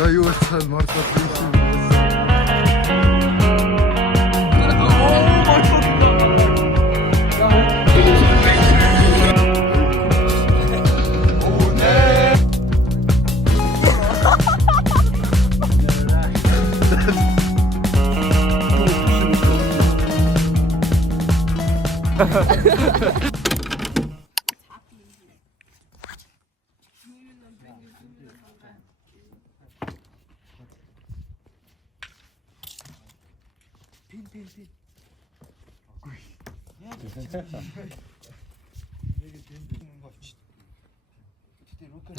За юу болчихсон мордод юм.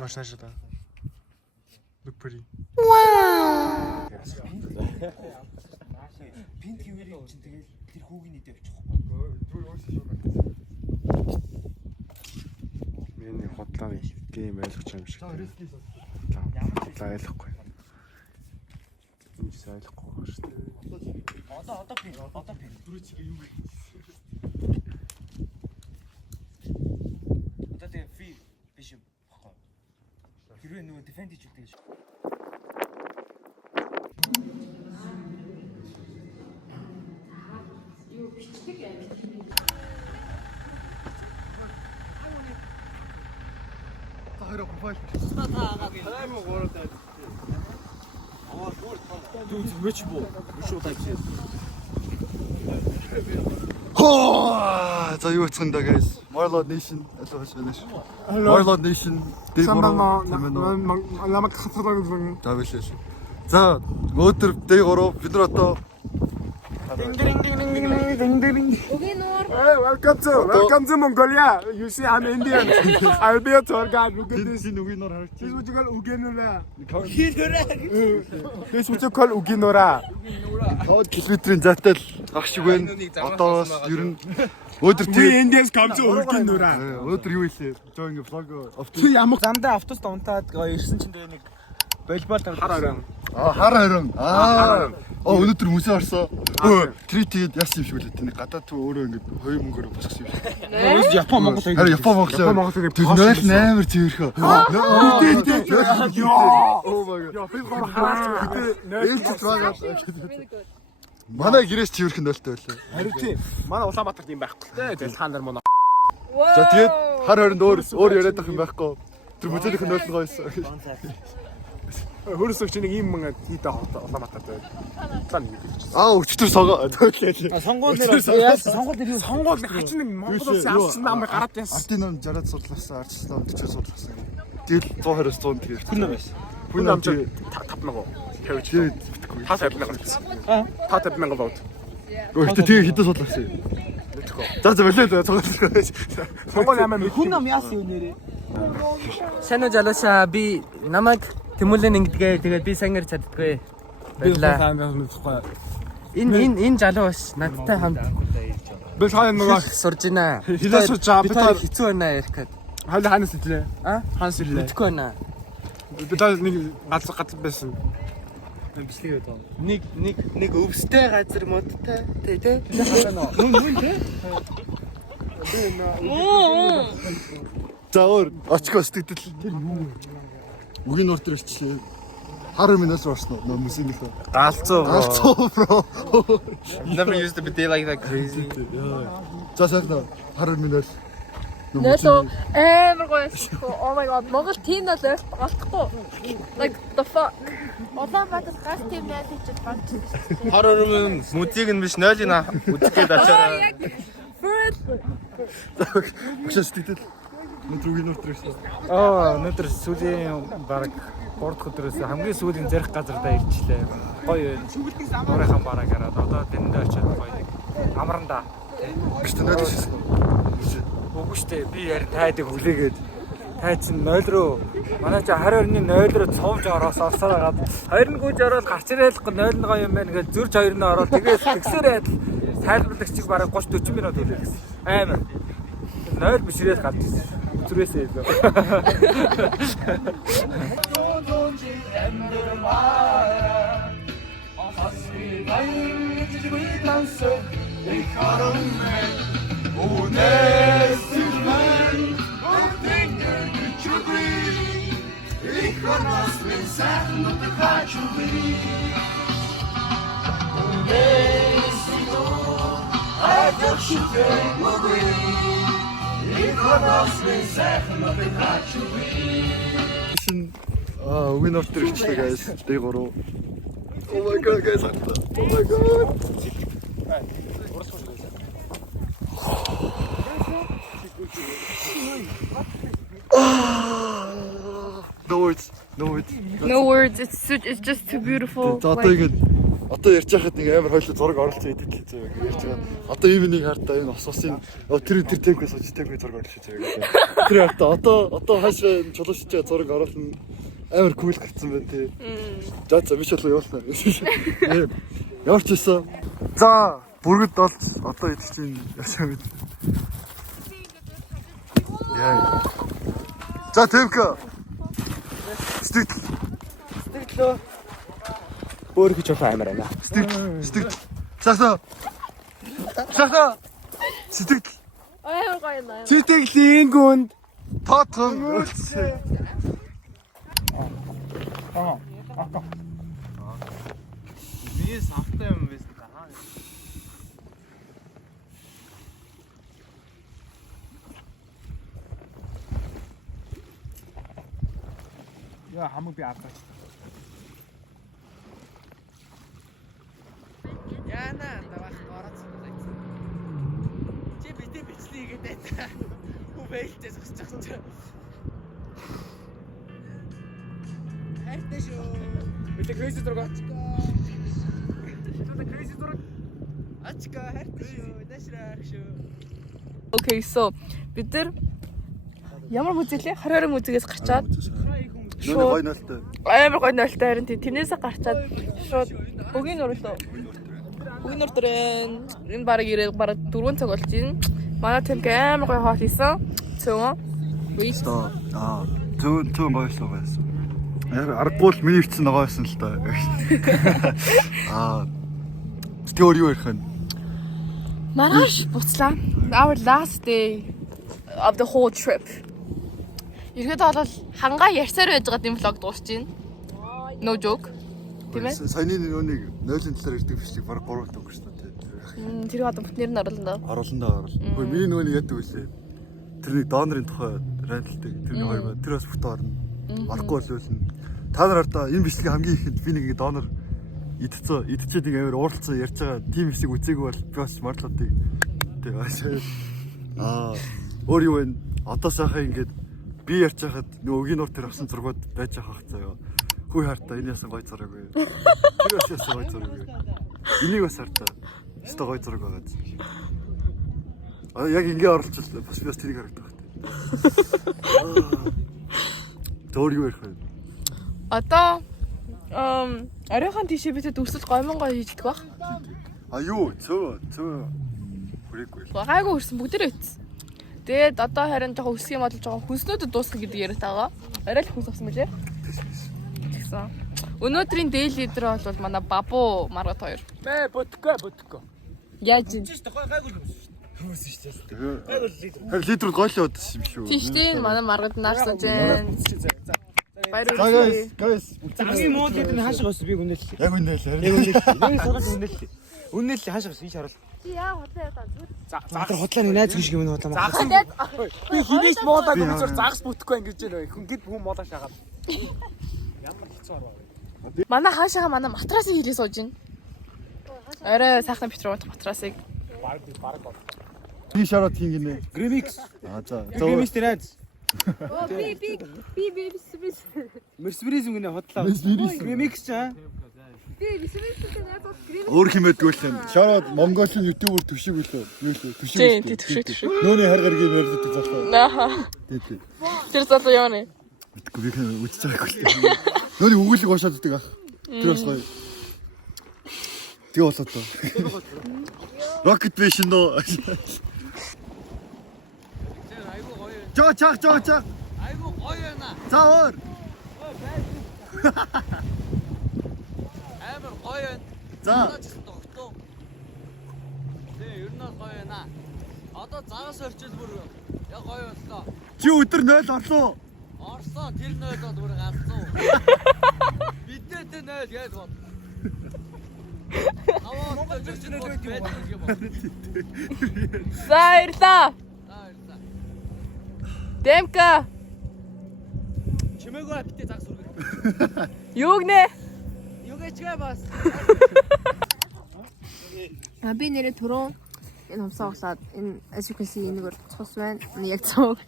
Маш nice да. Look pretty. Wow. Пинт хийвэрийг чинь тэгэл тэр хүүгийн нийтэд авчихгүй. Миний хотлоо гейм ойлгож юм шиг. За ойлгохгүй. Эндээс ойлгохгүй байна шүү дээ. Одоо пинт. Түрүү чигээ юу гэж. Одоо тэгээ фри биш баггүй. Хэрвээ нөгөө defend хийж үлдээж. Таараа профайл. За юу болчихсон да guys. Warlord Nation алаас байна шүү. Warlord Nation Ламаг хатардаг. За билээ. За өдөр D3 бид нар одоо Welcome to Mongolia. You see I'm Indian. I'll be a tour guide. Look at this. үгийнээр харагч. This is what you call Uginura. This is what you call Uginura. Километрийн зайтай л гах шиг байна. Одоос ер нь өдөр We тийм Indians come to Uginura. өдөр юу илээ? Жоо ингээ влог Ямар Замдаа автобус унтаад ирсэн чинь тэгээ нэг волейбол хар орон. хар харин. Өнөөдөр мөсөө орсон. Тэр тэгээд яасан юм шиг үлээ. Тэний гадаад төв өөрөө ингээ 2 мөнгөөр босгосон юм шиг. Өөс Япон Монгол. Харин Япон Монгол. Тэр 08-аар зөөрхөө. Oh my god. Яа, би гоо хараач. Ээлж байгаа. Манай гэрээс зөөрх нь 0-той байлаа. Харин тийм. Манай Улаанбаатарт юм байхгүй л те. Тэгэл хаан нар мөн. За тэгээд хар хоринд өөр яриад байх юм байхгүй. Тэр мөзөөлийнх нь 0 гоёсон. Хөрөсөг чинь нэг юм мэн хийдэ Улаанбаатарт байв. Цаана нэг хэлчихсэн. Өчтөр согоо. сонгуул нэр яасан сонгуул нэр юу Сонгуул хачин Монголоос авсан намайг гараад байсан. Ардын ном 60-ад судлаасан, ардчил ном 40-ад судлаасан. Тэгэл 120-аас 100 тэгээд. хүн байсан. Хүн амж 5,000 тавьж битгэхгүй. 50,000. 50,000 бод. Гэхдээ тэгээ хитэ судлаасан юм. За болоо цогцолтой. Сонгуул ямаа Хүн ном яасан юу нэрээ? Сайн уу залуусаа би намайг Тэмүүлэн ингэдгээ тэгээд би сангар чаддаггүй. Баярлаа. Энэ залуу бас надтай хамт Би хаана нөгөө сурж байна. хилээ сурж байгаа. Би та хэцүү байна ярих гээд. Хаанаас ирлээ? Хаанаас ирлээ? Мэдгүй байна. Би та нэг газар байсан. Бичлэг өгөө. Нэг өвстэй газар модтой тий. Мөн тий. За өөр очгоо сэтгэл үгийн нуур дээр ирчлээ. Хар минаас орсон уу? Мөсийнх. Галцуу. Бро. Never used to be day like that crazy. За сайхан хар минаас. Нэло амар гоё. Oh my god. Монгол тийм л олдохгүй. Like the fuck. Улаанбаатар гал тийм яа гэж бодчих. Хар өрөм музик нь биш 0-ийн үзгээд ачаараа. Өчөө сэтгэл өдөр үгийн нуур дээр ирсэн. Өнөөдөр сүүлийн баг 3 дахь өдрөөс хамгийн сүүлийн зарих газардаа ирчлээ. Гоё байна. Нуурынхан бараа гараад одоо тэнд очиод гоё нэг амранда. Гэхдээ нэлж ирсэн. Үгүй штэ би ярь тайдаг хүлээгээд тай чин 0 руу манай чи хар орны 0 руу цовж орсоор агаад 2 нь гүйж ороод гарч ирэхгүй 0 нь гоё юм байна гэж зүрж 2 нь ороод тэгээд тэгсээр тайлбарлагчиг бараг 30-40 минут үлээ гэсэн. Амар. 0 биш ирээд гарч ирсэн. Зүрээсээ илүү. Үгийн орт ирчихлээ guys. D3. Oh my god guys. Oh my god. No words. No words. No words. It's just too beautiful. За одоо ингэж одоо ярьж байхад нэг амар хойлоо зураг оруулсан гэдэг хэлж байгаа гэж ярьж байгаа. Одоо ийм нэг хартаа энэ ус усын тэр темпээс сууж темпээ зураг оруулж байгаа. Тэр хартаа одоо хаашаа чулуушж байгаа зураг оруулна. Амар кул гарцсан байна тий. За биш болоо явуулна. Ямар ч байсан. За бүргэд болж одоо идэж чинь яшаа мэд. Яа. За темка. Сэтгэлөө. Өөр гэж болох амар байна. Сэтгэл. Сасаа. Сэтгэл. Амар гоё наа. Сэтгэлийн гүнд Тоотхон. Миний савтай юм байсан та. Яа хамаг би аваач. Яна давах гараад суулаа. Чи битээ бичлээ гэдэг та. Хүвээлтэй зогсож байгаа ч. Хайртай шүү. Бид crazy дургаач. Crazy дураг. Ачка хайртай шүү. Дэшрах шүү. Okay, so бид нар ямар музейлээ? Хоройрон музейгээс гарчаад Гой нөлтөө. амар гоё нөлтөө харин тэрнээсээ гарчаад шууд Өгийн нур лөө. Өгийн нур дээр энэ баг ирээд баг 4 цаг болж байна. Манай темп амар гоё хоол хийсэн. Цөөн. Вист. Зүүн гоёлоо байсан. Аргагүй л миний ирсэн байгаа байсан л да. Тэ өөр юу ярих вэ? Маргааш буцлаа. Our last day of the whole trip. Ирэхэд бол хангаа ярьсаар байж байгаа юм влог дуусч байна. No joke. Тийм ээ? Саяны нүунийг 0-ын талаар ирдэг бичлэг баг 3 төгс шүү дээ. Тэр одоо бүтнээр нь оруулна даа. Оруулна. Хөөе миний нүунийг яадаг вүлээ. Тэрний донорын тухай райлтдаг. Тэрний хоёр ба тэр бас бүт орно. Марахгүй болвол та нар одоо энэ бичлэг хамгийн ихэд би нэг донор идчихээд нэг амар ууралцсан ярьж байгаа тим хэсэг үзээгүй бол би бас марлуудыг тэг өөр юу вэ? Одоо сайхан ингээд би ярьж байхад нөгөө Өгийн нур тэр авсан зургууд байж байгаа заяа. Хүй хартаа энэ ясан гой зураг вэ? Тэр бас ясан гой зураг вэ? Энийг бас хартаа. Өстой гой зураг байгаа. Яг ингээ оруулчихлаа. Бас би бас тэрийг харагдах хэрэгтэй. Зөөр юу ярих вэ? Одоо оройхон тийшээ битэд өрсөл гомон гоё хийждэг баг. Юу цөө хүрээгүй. Гайгүй өрсөн бүгдээрээ ийцсэн. Тэгээд одоо харин жоохон өсөх юм бол жоохон хүнснүүдэд дуусах гэдэг яриад байгаа. Арай л хүнс авсан мөлий. Тэгсэн. Өнөөдрийн дэйл лидер бол манай Бабу Маргат хоёр. Бодко. Яаж юм? Гайгүй юм шүү. Хөөсөн шүү дээ. Гайгүй лидер гойлоо удсан юм шүү. Тийштэй манай Маргат наарсан зэн. Guys. Хамгийн муу лидер нь хаашаа өссөн би үнэлээ. Яг үнэлээ. Яг сургаж үнэлээ. Үнэлээ хаашаа өссөн хийж харуул. Чи яа хутлаа яваа. За хутлаа нэг найз гიშг юм хутлаа маа. Би хинээс моолаа гэж загас бүтэхгүй ингэж байна. Хүн гид хүн моолаа шагаад. Ямар хэцүү арга. Манай хаашаа манай матрасыг хийлээ сууж байна. Арай сайхан битрүү матрасыг. Баг. Би шарат хин гинэ. Grimix. За. Grimix тэр найз. Би Мерсбризм гинэ хутлаа. Grimix ч аа. Өөр хэмээдгүй л юм. Шарат Монголын ютубер төшиг үлээ. Юу лээ? Төшиг. төшиг. Нөөний хар гаргийн ярьдаг залуу. Наа. Тий. Тэр залуу яа нэ? Мэдгүй би хэн үзэж байгаагүй л. Нөөний өгүүлэг уушааддаг ах. Тэр бас гоё. Тэг болоод тоо. Rocket Vision нөө. Чаа. Айгу гоё байна. За өөр. Амар гоё байна. За. Тогтоо. Тэ ер нь гоё байна. Одоо загас орчил бүр яг гоё боллоо. Чи өдөр 0 орлоо. гарсан тэр нойл бол өөр гарсан. Бидний тэр нойл яаж бод. Аваа зөвчнөө байдаг юм байна. За ирлаа. Дэмка. Чимээгүй битээ загс үргэж. Юу гинэ? Юу гэж бас. Би нэрээ түрүүн энэ humсаа углаад энэ as you can see энийг цус байна. Яг цог.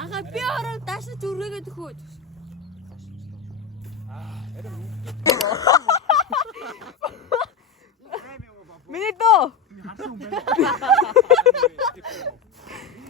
Ага би ороо даашна зүрхээгээд өгөөд. Миний дөө.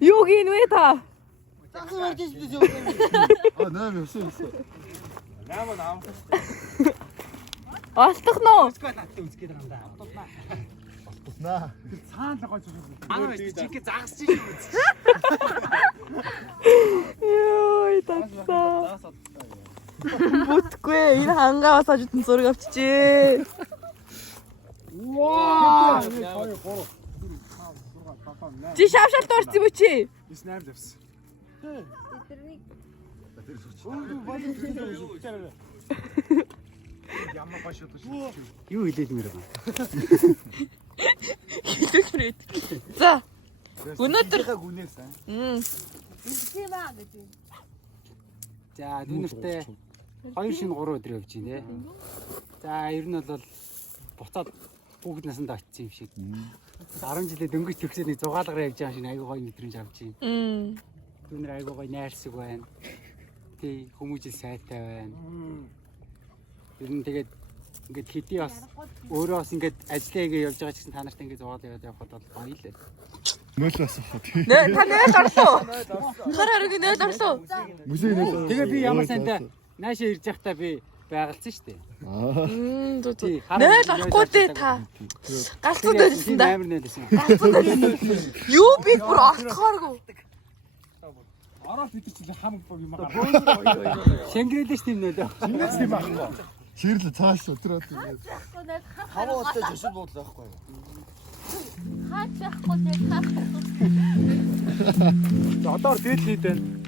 Юу гин вэ та? 나면 없어. Алдах нөө. 나. Йой татсан. Бүтгүй энэ хангаас ажитан зураг авчижээ. Ваа! Чи шавшалт орсон юм чи? Юу хэлээд мэр байна? Хэлэхрээд. За. Өнөөдөр За дүүнэртэй 2 шинэ 3 өдөр явж байна те. За ер нь бол буцаад бүгд насанд очсон юм шиг. 10 жилээ дөнгөж төгсөөд нэг зугаалгаар явж байгаа шиг айгуу гоё мэдрэмж авч байна. Дүүнэр айгуу гоё найрсаг байна. Тий хүмүүжил сайтай байна. Ер нь тэгээд ингээд хэдий бас өөрөө бас ингээд ажиллаа хийгээ явж байгаа ч гэсэн та нартай ингээд зугаал явахад бол гоё л. нойлоос хот. нэ та нэл орлоо. Хараарыг нэл орлоо. Музей нэл. Тэгээ би ямар сайнтай наашаа ирж явахдаа би байгалцсан шүү дээ. Нэл орохгүй дээ та. Галцууд байсан да. Амар нэлсэн. Юу би бүр орохооргүй. Ороод бид чинь хамаг бог юм аа. Шангирэлж тийм нөлөө. Шинээс тийм аахгүй. Ширлэ цааш өдрөөд. Хаваа өстө жишээ буудлаа байхгүй. Хаач яахгүй дээ. За одоо дээд хийдэн.